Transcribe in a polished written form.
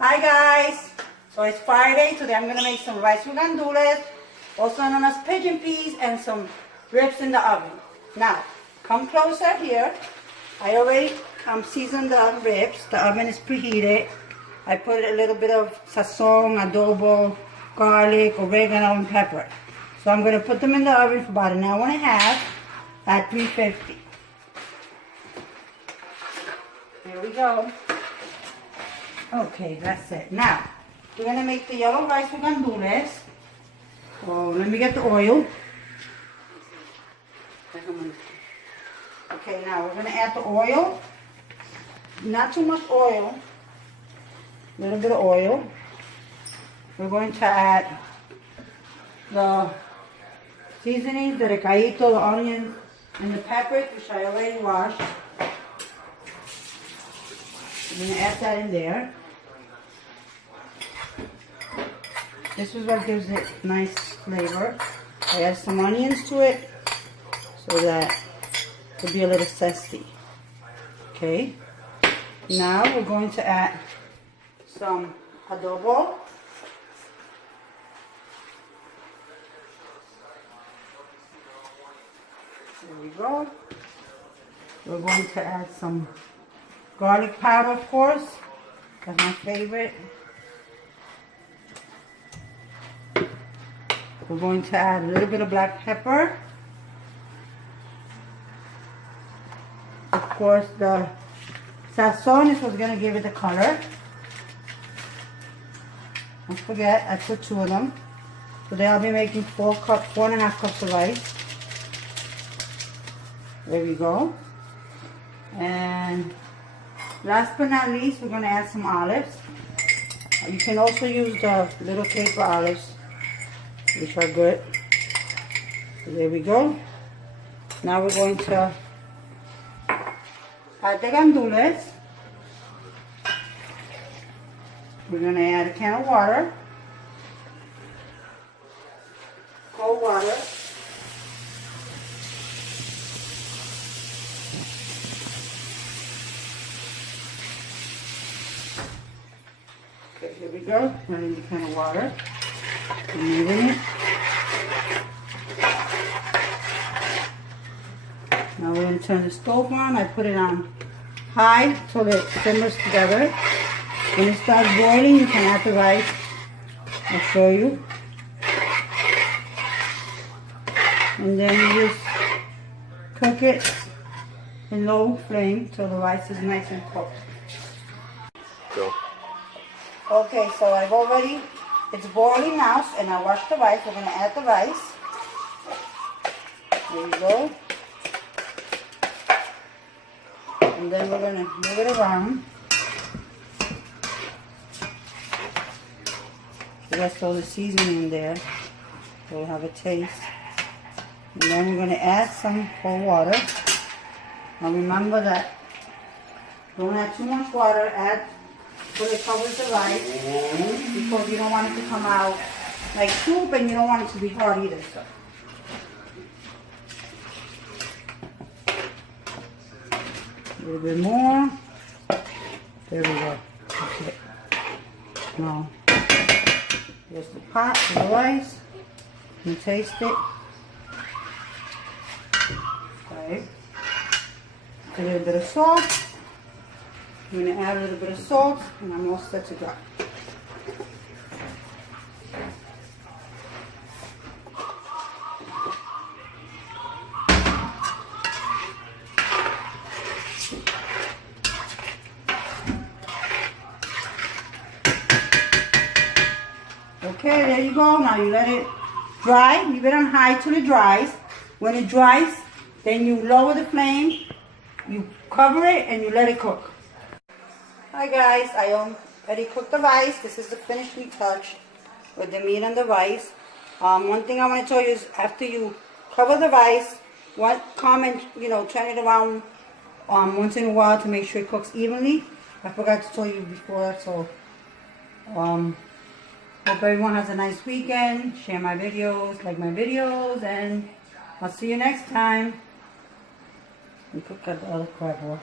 Hi guys! So it's Friday. Today I'm going to make some rice with gandules, also known as pigeon peas, and some ribs in the oven. Now, come closer here. I already seasoned the ribs. The oven is preheated. I put a little bit of sazon, adobo, garlic, oregano, and pepper. So I'm going to put them in the oven for about an hour and a half at 350. Here we go. Okay, that's it. Now, we're going to make the yellow rice with gandules. Oh, let me get the oil. Okay, now we're going to add the oil. Not too much oil. A little bit of oil. We're going to add the seasonings, the recadito, the onions, and the peppers, which I already washed. I'm going to add that in there. This is what gives it nice flavor. I add some onions to it so that it'll be a little zesty. Okay. Now we're going to add some adobo. There we go. We're going to add some garlic powder, of course. That's my favorite. We're going to add a little bit of black pepper. Of course, the sazon is what's going to give it the color. Don't forget, I put 2 of them. Today I'll be making 4.5 cups of rice. There we go. And last but not least, we're going to add some olives. You can also use the little caper olives, which are good. So there we go. Now we're going to add the gandules. We're going to add a can of water. Cold water. Okay, here we go. Adding the can of water. Moving it. Now we're going to turn the stove on. I put it on high so that it simmers together. When it starts boiling, you can add the rice. I'll show you. And then you just cook it in low flame till the rice is nice and cooked. Go. Okay, so it's boiling now, and I washed the rice. We're going to add the rice. There we go. And then we're going to move it around. Rest all the seasoning in there, so we'll have a taste. And then we're going to add some cold water. Now remember that don't add too much water. Add so it covers the rice, because you don't want it to come out like soup, and you don't want it to be hard either. So. A little bit more. There we go. That's it. Now, here's the pot for the rice. You taste it. Okay. A little bit of salt. I'm going to add a little bit of salt, and I'm all set to go. Okay, there you go. Now you let it dry. Leave it on high till it dries. When it dries, then you lower the flame, you cover it, and you let it cook. Hi guys, I already cooked the rice. This is the finishing touch with the meat and the rice. One thing I want to tell you is after you cover the rice, come and turn it around once in a while to make sure it cooks evenly. I forgot to tell you before, so hope everyone has a nice weekend. Share my videos, like my videos, and I'll see you next time. And cook that other crab off.